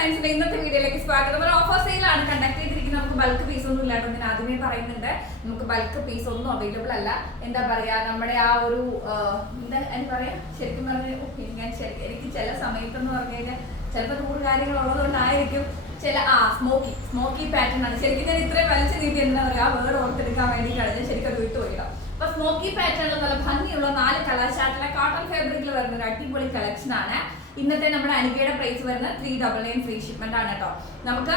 സയൻസിന്റെ ഇന്നത്തെ വീഡിയോയിലേക്ക് സ്വാഗതം. ഒരു ഓഫർ സെയിലാണ് കണ്ടക്ട് ചെയ്തിരിക്കുന്നത്. നമുക്ക് ബൾക്ക് പീസ് ഒന്നും ഇല്ലാട്ടോ. ഞാൻ ആദ്യമേ പറയുന്നുണ്ട്, നമുക്ക് ബൾക്ക് പീസ് ഒന്നും അവൈലബിൾ അല്ല. എന്താ പറയാ, നമ്മുടെ ആ ഒരു എന്താ പറയാ, ശരിക്കും പറഞ്ഞ എനിക്ക് ചില സമയത്തെന്ന് പറഞ്ഞു കഴിഞ്ഞാൽ ചിലപ്പോൾ നൂറ് കാര്യങ്ങൾ ഉള്ളതുകൊണ്ടായിരിക്കും ചില സ്മോക്കി പാറ്റേൺ ആണ്. ശരിക്കും ഞാൻ ഇത്രയും വലിച്ചു നീട്ടി എന്താ പറയാ, ആ വേർഡ് ഓർത്തെടുക്കാൻ വേണ്ടിയിട്ടാണ് ഞാൻ ശരിക്കും അത് വിട്ടുപോയിട്ടോ. അപ്പൊ സ്മോക്കി പാറ്റേണിൽ നല്ല ഭംഗിയുള്ള 4 കളർ ചാർട്ടിലെ കോട്ടൺ ഫാബ്രിക്കിൽ വരുന്ന ഒരു അടിപൊളി കളക്ഷൻ ആണ്. ഇന്നത്തെ നമ്മുടെ അനികയുടെ പ്രൈസ് വരുന്നത് 399 ഫ്രീ ഷിപ്മെന്റ് ആണ് കേട്ടോ. നമുക്ക്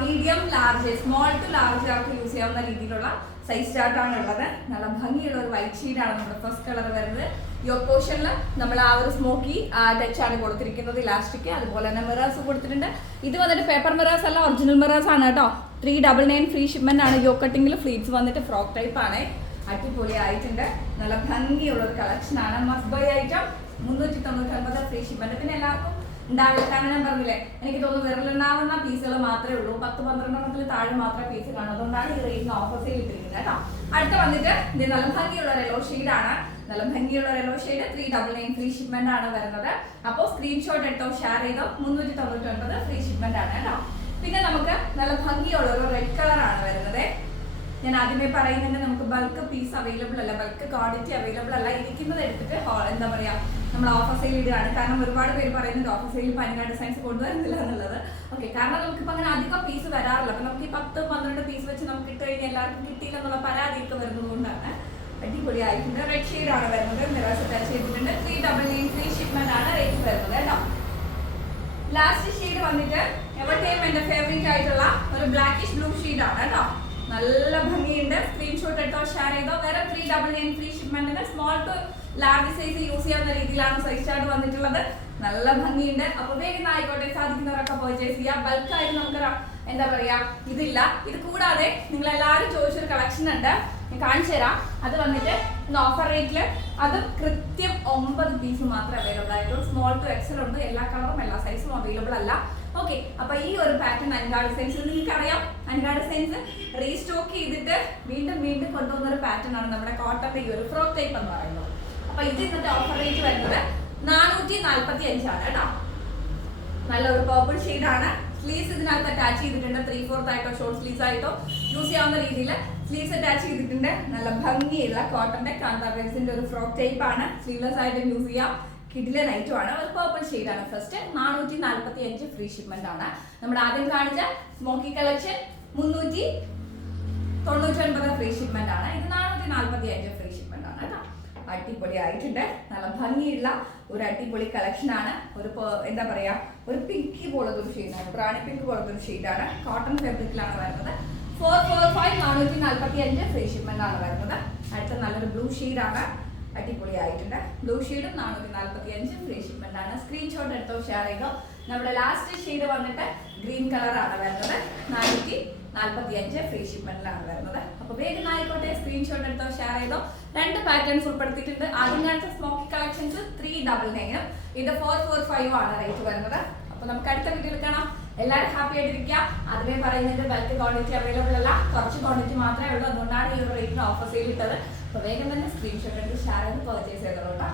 medium, large, small to large ആൾക്ക് യൂസ് ചെയ്യാവുന്ന രീതിയിലുള്ള സൈസ് ചാർട്ട് ആണ് ഉള്ളത്. നല്ല ഭംഗിയുള്ള ഒരു വൈറ്റ് ഷീഡാണ് നമ്മുടെ ഫസ്റ്റ് കളർ വരുന്നത്. യോക്ക് പോർഷനിൽ നമ്മൾ ആ ഒരു സ്മോക്കി ടച്ച് ആണ് കൊടുത്തിരിക്കുന്നത്, ഇലാസ്റ്റിക്. അതുപോലെ തന്നെ മിറേഴ്സ് കൊടുത്തിട്ടുണ്ട്. ഇത് വന്നിട്ട് പേപ്പർ മിറേഴ്സ് അല്ല, ഒറിജിനൽ മിറേഴ്സ് ആണ് കേട്ടോ. 399 ഫ്രീ ഷിപ്മെന്റ് ആണ്. യോക്ക് കട്ടിങ്ങിൽ ഫ്ലീറ്റ്സ് വന്നിട്ട് ഫ്രോക്ക് ടൈപ്പ് ആണ്. അടിപൊളി ആയിട്ടുണ്ട്. നല്ല ഭംഗിയുള്ള ഒരു കളക്ഷൻ ആണ്. Must by item 399 free shipment. പിന്നെ എല്ലാവർക്കും ഉണ്ടാവില്ല, കാരണം ഞാൻ പറഞ്ഞില്ലേ, എനിക്ക് തോന്നുന്നു വിരലുണ്ടാവുന്ന പീസുകൾ മാത്രമേ ഉള്ളൂ. 10-12 താഴെ മാത്രമേ പീസ് കാണൂ. അതുകൊണ്ടാണ് ഈ റേറ്റിന് ഓഫർ സെയിൽ ഇട്ടിരിക്കുന്നത് കേട്ടോ. അടുത്ത വന്നിട്ട് ഇത് നല്ല ഭംഗിയുള്ള ഒരു യെല്ലോ ഷെയ്ഡാണ്. നല്ല ഭംഗിയുള്ള ഒരു യെല്ലോ ഷെയ്ഡ് 399 ഫ്രീ ഷിപ്മെന്റ് ആണ് വരുന്നത്. അപ്പോൾ സ്ക്രീൻഷോട്ട് എടുത്തോ, ഷെയർ ചെയ്തോ. 399 ഫ്രീ ഷിപ്മെന്റ് ആണ് കേട്ടോ. പിന്നെ നമുക്ക് നല്ല ഭംഗിയുള്ള ഒരു റെഡ് കളർ ആണ് വരുന്നത്. ഞാൻ ആദ്യമേ പറയുന്നുണ്ട്, നമുക്ക് ബൾക്ക് പീസ് അവൈലബിൾ അല്ല, ബൾക്ക് ക്വാണ്ടിറ്റി അവൈലബിൾ അല്ല. ഇരിക്കുന്നത് എടുത്തിട്ട് എന്താ പറയാ, നമ്മൾ ഓഫർ സെയിൽ ഇടുകയാണ്. കാരണം ഒരുപാട് പേര് പറയുന്നുണ്ട് ഓഫർ സെയിൽ പനിക ഡിസൈൻസ് കൊണ്ടുവരുന്നില്ല എന്നുള്ളത്. ഓക്കെ, കാരണം നമുക്കിപ്പോൾ അങ്ങനെ അധികം പീസ് വരാറില്ല. അപ്പം നമുക്ക് ഈ 10-12 പീസ് വെച്ച് നമുക്ക് ഇട്ട് കഴിഞ്ഞാൽ എല്ലാവർക്കും കിട്ടിയില്ല എന്നുള്ള പരാതിയൊക്കെ വരുന്നത് കൊണ്ടാണ്. അടിപൊളിയായിട്ടുണ്ട്. റെഡ് ഷെയ്ഡ് ആണ് വരുന്നത്. മിറേഴ്സ് ടച്ച് ചെയ്തിട്ടുണ്ട്. 399 ഫ്രീ ഷിപ്മെന്റ് ആണ് റേറ്റ് വരുന്നത് കേട്ടോ. ലാസ്റ്റ് ഷെയ്ഡ് വന്നിട്ട് എവിടെയും എന്റെ ഫേവറേറ്റ് ആയിട്ടുള്ള ഒരു ബ്ലാക്കിഷ് ബ്ലൂ ഷെയ്ഡ് ആണ് കേട്ടോ. നല്ല ഭംഗിയുണ്ട്. സ്ക്രീൻഷോട്ട് എടുത്തോ, ഷെയർ ചെയ്തോ. വേറെ 399 ഫ്രീ ഷിപ്മെന്റിന് small to large size use ചെയ്യാവുന്ന രീതിയിലാണ് സൈസ് ചാർട്ട് വന്നിട്ടുള്ളത്. നല്ല ഭംഗിയുണ്ട്. അപ്പൊ വേഗം ആയിക്കോട്ടെ, സാധിക്കുന്നവരൊക്കെ പർച്ചേസ് ചെയ്യാം. ബൾക്കായിട്ട് നമുക്ക് എന്താ പറയാ, ഇതില്ല. ഇത് കൂടാതെ നിങ്ങൾ എല്ലാവരും ചോദിച്ചൊരു കളക്ഷൻ ഉണ്ട്, ഞാൻ കാണിച്ചു തരാം. അത് വന്നിട്ട് ഓഫർ റേറ്റില് അത് കൃത്യം 9 പീസ് മാത്രമേ അവൈലബിൾ ആയിട്ടുള്ളൂ. സ്മോൾ ടു എക്സൽ ഉണ്ട്. എല്ലാ കളറും എല്ലാ സൈസും അവൈലബിൾ അല്ല. ഓക്കെ, അപ്പൊ ഈ ഒരു പാറ്റേൺ അനിക ഡിസൈൻസ് നിങ്ങൾക്കറിയാം. അനിക ഡിസൈൻസ് റീസ്റ്റോക്ക് ചെയ്തിട്ട് വീണ്ടും കൊണ്ടുവന്ന ഒരു പാറ്റേൺ ആണ് നമ്മുടെ കോട്ടന്റെ ഈ ഒരു ഫ്രോക്ക് ടൈപ്പ് എന്ന് പറയുന്നത്. അപ്പൊ ഇത് ഇന്നത്തെ ഓഫർ റേറ്റ് വരുന്നത് 445 ആണ് കേട്ടോ. നല്ലൊരു പർപ്പിൾ ഷെയ്ഡ് ആണ്. സ്ലീവ്സ് ഇതിനകത്ത് അറ്റാച്ച് ചെയ്തിട്ടുണ്ട്. 3/4 ആയിട്ടോ ഷോർട്ട് സ്ലീവ്സ് ആയിട്ടോ യൂസ് ചെയ്യാവുന്ന രീതിയിൽ സ്ലീവ്സ് അറ്റാച്ച് ചെയ്തിട്ടുണ്ട്. നല്ല ഭംഗിയുള്ള കോട്ടന്റെ കാന്താവേഴ്സിന്റെ ഒരു ഫ്രോക്ക് ടൈപ്പ് ആണ്. സ്ലീവ്ലെസ് ആയിട്ട് യൂസ് ചെയ്യാം. കിഡിലെ നൈറ്റും ആണ്. ഒരു പർപ്പിൾ ഷെയ്ഡ് ആണ്. ഫസ്റ്റ് 445 ഫ്രീ ഷിപ്മെന്റ് ആണ്. നമ്മുടെ ആദ്യം കാണിച്ച സ്മോക്കി കളക്ഷൻ 399 ഫ്രീ ഷിപ്മെന്റ് ആണ്. ഇത് 445 ഫ്രീ ഷിപ്മെന്റ് ആണ് കേട്ടോ. അടിപൊളി ആയിട്ടുണ്ട്. നല്ല ഭംഗിയുള്ള ഒരു അടിപൊളി കളക്ഷൻ ആണ്. ഒരു എന്താ പറയാ, ഒരു പിങ്കി പോലത്തെ ഒരു ഷെയ്ഡാണ്, റാണി പിങ്ക് പോലത്തെ ഒരു ഷെയ്ഡാണ്. കോട്ടൺ ഫാബ്രിക്കിലാണ് വരുന്നത്. 445 445 ഫ്രീ ഷിപ്മെന്റ് ആണ് വരുന്നത്. അടുത്ത നല്ലൊരു ബ്ലൂ ഷെയ്ഡാണ്. അടിപൊളി ആയിട്ടുണ്ട്. ബ്ലൂ ഷെയ്ഡും 445 ഫ്രീ ഷിപ്മെന്റ് ആണ്. സ്ക്രീൻഷോട്ട് എടുത്തോ, ഷെയർ ചെയ്തോ. നമ്മുടെ ലാസ്റ്റ് ഷെയ്ഡ് വന്നിട്ട് ഗ്രീൻ കളർ ആണ് വരുന്നത്. 445 ഫ്രീ ഷിപ്മെന്റിലാണ് വരുന്നത്. അപ്പൊ വേഗം ആയിക്കോട്ടെ, സ്ക്രീൻഷോട്ട് എടുത്തോ, ഷെയർ ചെയ്തോ. 2 പാറ്റേൺസ് ഉൾപ്പെടുത്തിയിട്ടുണ്ട്. ആദ്യം കാണിച്ച സ്മോക്കി കളക്ഷൻസ് 399, ഇത് 445 ആണ് റേറ്റ് വരുന്നത്. അപ്പൊ നമുക്ക് അടുത്ത വീഡിയോയിൽ കാണാം. എല്ലാവരും ഹാപ്പി ആയിട്ടിരിക്കുക. അതുവേ പറയുന്നുണ്ട്, ബൾക്ക് ക്വാണ്ടിറ്റി അവൈലബിൾ അല്ല, കുറച്ച് ക്വാണ്ടിറ്റി മാത്രമേ ഉള്ളൂ. അതുകൊണ്ടാണ് ഈ ഒരു റേറ്റിന് ഓഫർ സെയിൽ ഇട്ടത്. അപ്പൊ വേഗം തന്നെ സ്ക്രീൻഷോട്ട് എടുത്ത് ഷെയർ ചെയ്ത് പർച്ചേസ് ചെയ്തോളൂ കേട്ടോ.